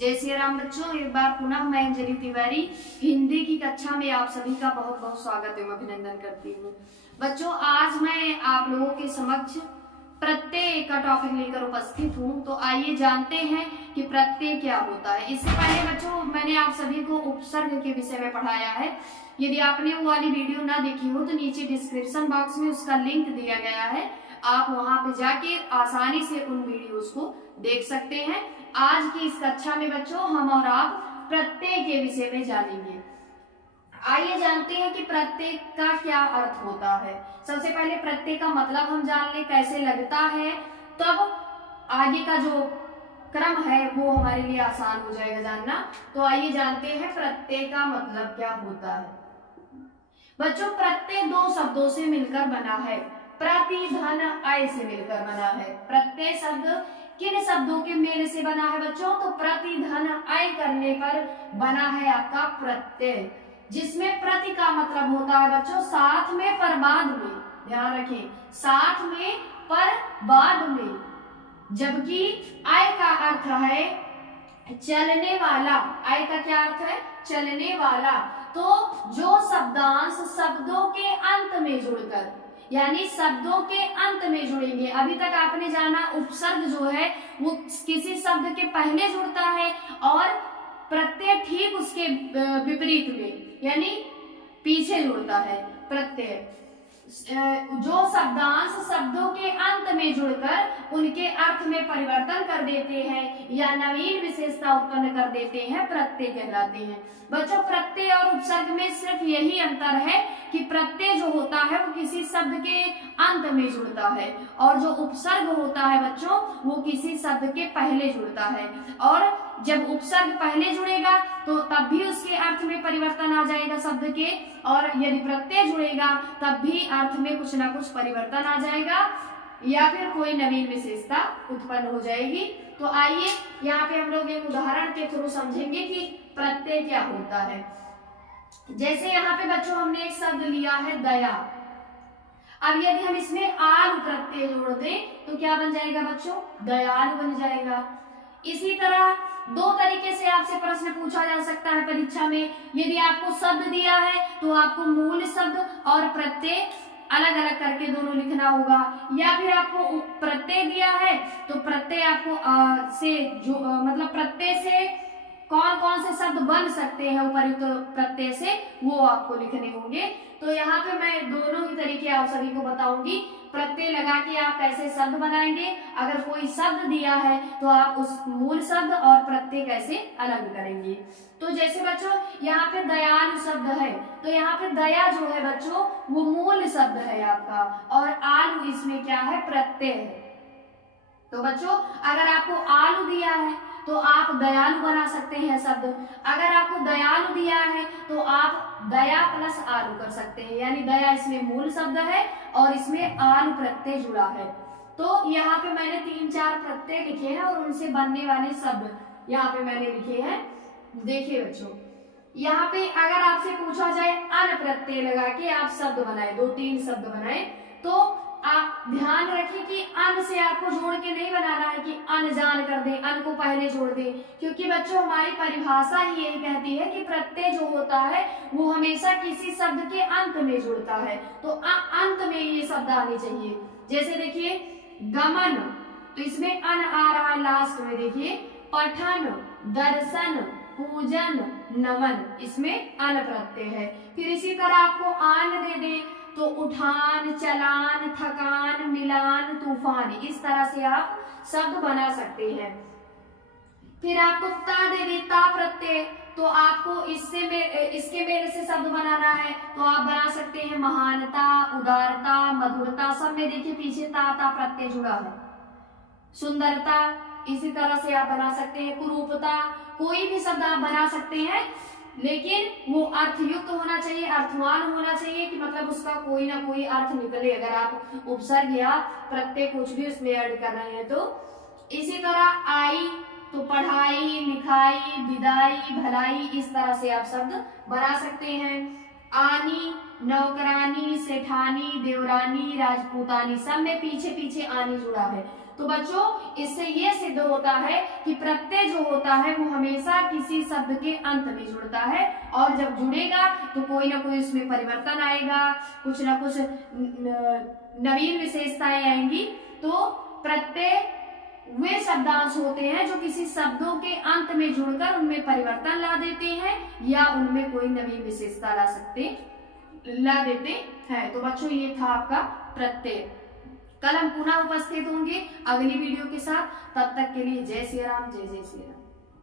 जय श्री राम बच्चों, एक बार पुनः मैं अंजलि तिवारी हिंदी की कक्षा में आप सभी का बहुत बहुत स्वागत एवं अभिनंदन करती हूँ। बच्चों, आज मैं आप लोगों के समक्ष प्रत्यय का टॉपिक लेकर उपस्थित हूँ। तो आइए जानते हैं कि प्रत्यय क्या होता है। इससे पहले बच्चों मैंने आप सभी को उपसर्ग के विषय में पढ़ाया है। यदि आपने वो वाली वीडियो ना देखी हो तो नीचे डिस्क्रिप्शन बॉक्स में उसका लिंक दिया गया है, आप वहां पे जाके आसानी से उन वीडियोस को देख सकते हैं। आज की इस कक्षा में बच्चों हम और आप प्रत्यय के विषय में जानेंगे। आइए जानते हैं कि प्रत्यय का क्या अर्थ होता है। सबसे पहले प्रत्यय का मतलब हम जान लें, कैसे लगता है, तब आगे का जो क्रम है वो हमारे लिए आसान हो जाएगा जानना। तो आइए जानते हैं प्रत्यय का मतलब क्या होता है। बच्चों, प्रत्यय दो शब्दों से मिलकर बना है। प्रति, धन, अय से मिलकर बना है। प्रत्यय शब्द किन शब्दों के मेल से बना है बच्चों? तो प्रति, धन, अय करने पर बना है आपका प्रत्यय, जिसमें प्रति का मतलब होता है बच्चों साथ में पर बाद में। ध्यान रखें, साथ में पर बाद में। जबकि अय का अर्थ है चलने वाला। अय का क्या अर्थ है? चलने वाला। तो जो शब्दांश शब्दों के अंत में जुड़कर, यानी शब्दों के अंत में जुड़ेंगे। अभी तक आपने जाना उपसर्ग जो है वो किसी शब्द के पहले जुड़ता है और प्रत्यय ठीक उसके विपरीत में, यानी पीछे जुड़ता है। प्रत्यय जो शब्दांश शब्दों के अंत में जुड़कर उनके अर्थ में परिवर्तन कर देते हैं या नवीन विशेषता उत्पन्न कर देते हैं, प्रत्यय कहलाते हैं। बच्चों, प्रत्यय और उपसर्ग में सिर्फ यही अंतर है कि प्रत्यय जो होता है वो किसी शब्द के अंत में जुड़ता है और जो उपसर्ग होता है बच्चों वो किसी शब्द के पहले जुड़ता है। और जब उपसर्ग पहले जुड़ेगा तो तब भी उसके अर्थ में परिवर्तन आ जाएगा शब्द के, और यदि प्रत्यय जुड़ेगा तब भी अर्थ में कुछ ना कुछ परिवर्तन आ जाएगा या फिर कोई नवीन विशेषता उत्पन्न हो जाएगी। तो आइए यहाँ पे हम लोग एक उदाहरण के थ्रू समझेंगे कि प्रत्यय क्या होता है। जैसे यहाँ पे बच्चों हमने एक शब्द लिया है दया। अब यदि हम इसमें आलु प्रत्यय जोड़ दें तो क्या बन जाएगा बच्चों? दयालु बन जाएगा। इसी तरह दो तरीके से आपसे प्रश्न पूछा जा सकता है परीक्षा में। यदि आपको शब्द दिया है तो आपको मूल शब्द और प्रत्यय अलग अलग करके दोनों लिखना होगा, या फिर आपको प्रत्यय दिया है तो प्रत्यय आपको मतलब प्रत्यय से कौन कौन से शब्द बन सकते हैं उपर्युक्त प्रत्यय से वो आपको लिखने होंगे। तो यहाँ पे मैं दोनों ही तरीके आप सभी को बताऊंगी। प्रत्यय लगा के आप कैसे शब्द बनाएंगे, अगर कोई शब्द दिया है तो आप उस मूल शब्द और प्रत्यय कैसे अलग करेंगे। तो जैसे बच्चों यहाँ पे दयालु शब्द है तो यहाँ पे दया जो है बच्चों वो मूल शब्द है आपका, और आलू इसमें क्या है? प्रत्यय है। तो बच्चों अगर आपको आलू दिया है तो आप दयालु बना सकते हैं शब्द। अगर आपको दयालु दिया है तो आप दया प्लस आलू कर सकते हैं, यानी दया इसमें मूल शब्द है और इसमें आलू प्रत्यय जुड़ा है। तो यहाँ पे मैंने 3-4 प्रत्यय लिखे हैं और उनसे बनने वाले शब्द यहाँ पे मैंने लिखे हैं। देखिए बच्चों, यहाँ पे अगर आपसे पूछा जाए अन प्रत्यय लगा के आप शब्द बनाए, 2-3 शब्द बनाए, तो आप ध्यान रखें कि अन से आपको जोड़ के नहीं बनाना है कि अनजान कर दें, अन को पहले जोड़ दें, क्योंकि बच्चों हमारी परिभाषा ही यही कहती है कि प्रत्यय जो होता है वो हमेशा किसी शब्द के अंत में जुड़ता है। तो अंत में ये शब्द आने चाहिए। जैसे देखिए गमन, तो इसमें अन आ रहा है लास्ट में। देखिए पठन, दर्शन, पूजन, नमन, इसमें अन प्रत्यय है। फिर इसी तरह आपको आन दे दे तो उठान, चलान, थकान, मिलान, तूफान, इस तरह से आप शब्द बना सकते हैं। फिर आपको ता दे दे, ता प्रत्यय, तो आपको इसके मेल से शब्द बनाना है तो आप बना सकते हैं महानता, उदारता, मधुरता, सब में देखिए पीछे ता प्रत्यय जुड़ा है। सुंदरता, इसी तरह से आप बना सकते हैं। कुरूपता, कोई भी शब्द आप बना सकते हैं, लेकिन वो अर्थयुक्त होना चाहिए, अर्थवान होना चाहिए कि मतलब उसका कोई ना कोई अर्थ निकले अगर आप उपसर्ग या प्रत्यय कुछ भी उसमें ऐड कर रहे हैं तो। इसी तरह आई तो पढ़ाई, लिखाई, विदाई, भलाई, इस तरह से आप शब्द बना सकते हैं। आनी, नौकरानी, सेठानी, देवरानी, राजपूतानी, सब में पीछे पीछे आनी जुड़ा है। तो बच्चों इससे ये सिद्ध होता है कि प्रत्यय जो होता है वो हमेशा किसी शब्द के अंत में जुड़ता है, और जब जुड़ेगा तो कोई ना कोई उसमें परिवर्तन आएगा, कुछ ना कुछ नवीन विशेषताएं आएंगी। तो प्रत्यय वे शब्दांश होते हैं जो किसी शब्दों के अंत में जुड़कर उनमें परिवर्तन ला देते हैं या उनमें कोई नवीन विशेषता ला देते हैं। तो बच्चों ये था आपका प्रत्यय। कल हम पुनः उपस्थित होंगे अगली वीडियो के साथ। तब तक के लिए जय श्री राम, जय जय श्री राम।